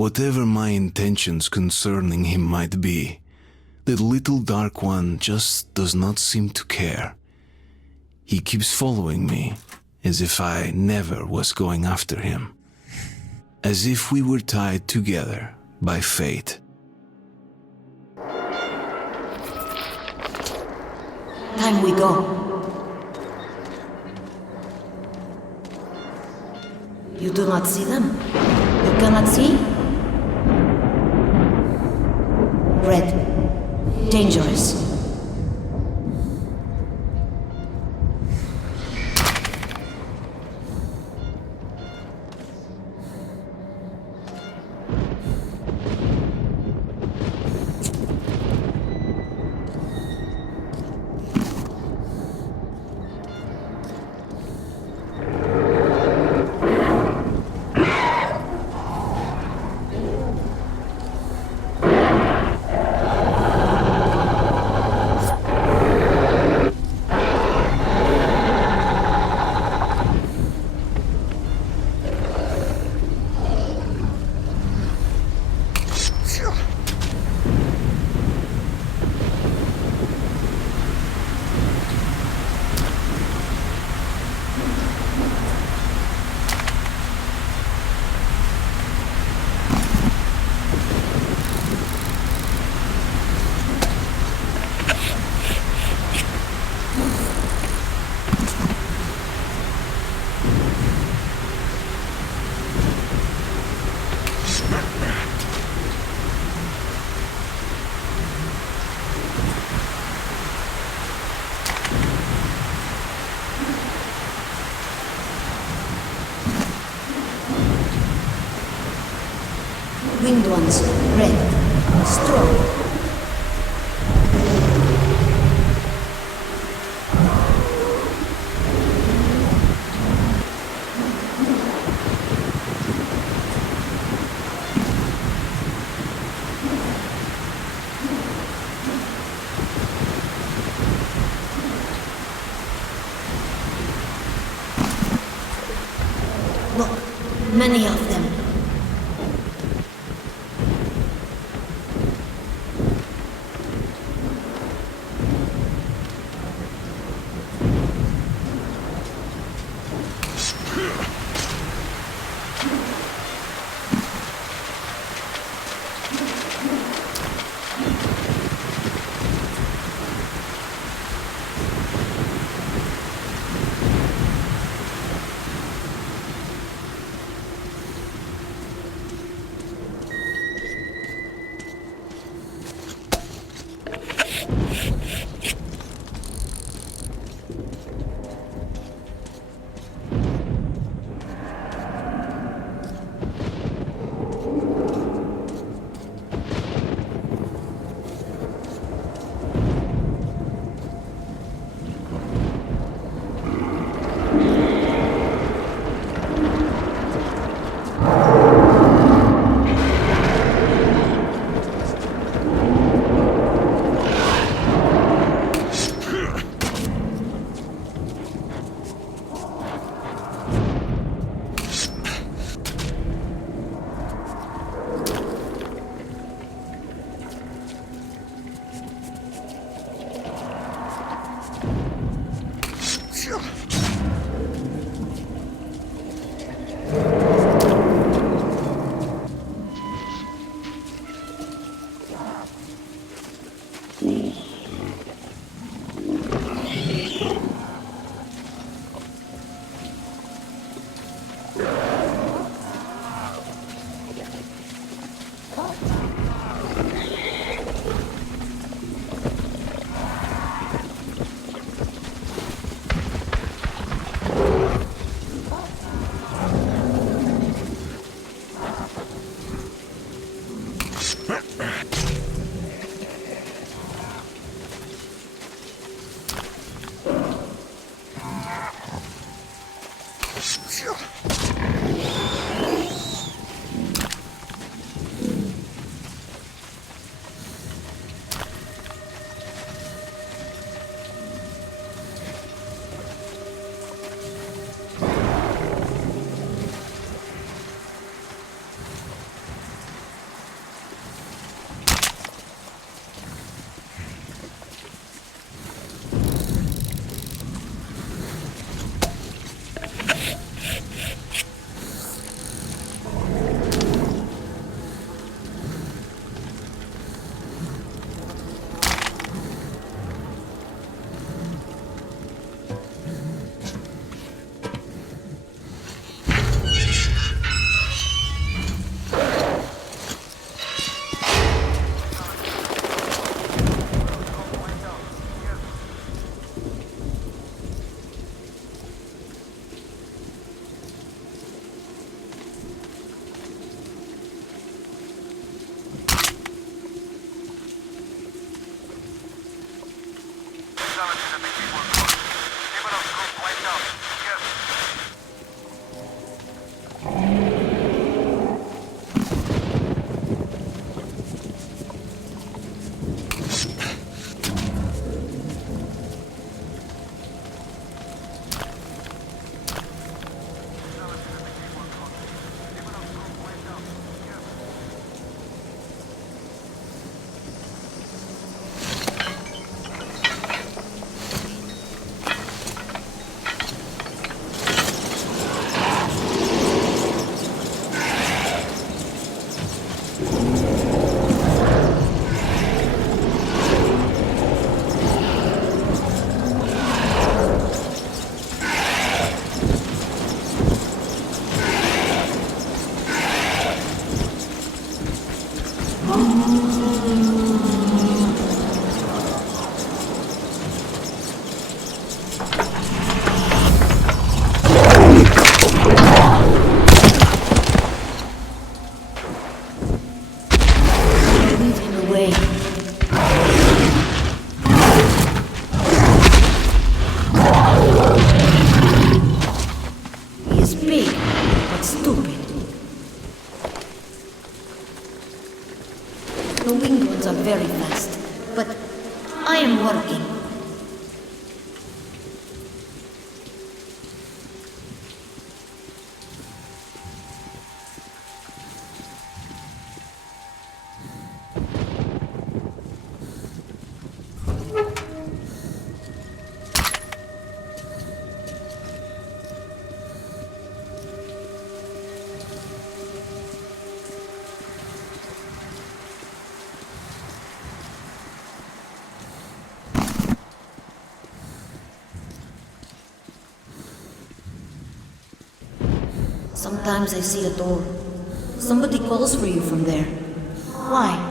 Whatever my intentions concerning him might be, the little dark one just does not seem to care. He keeps following me, as if I never was going after him. As if we were tied together by fate. Time we go. You do not see them? You cannot see? Red. Dangerous. Winged ones, red, strong. Look, many of them. Lead him away. He is big, but stupid. The winged ones are very fast, but I am working. Sometimes I see a door. Somebody calls for you from there. Why?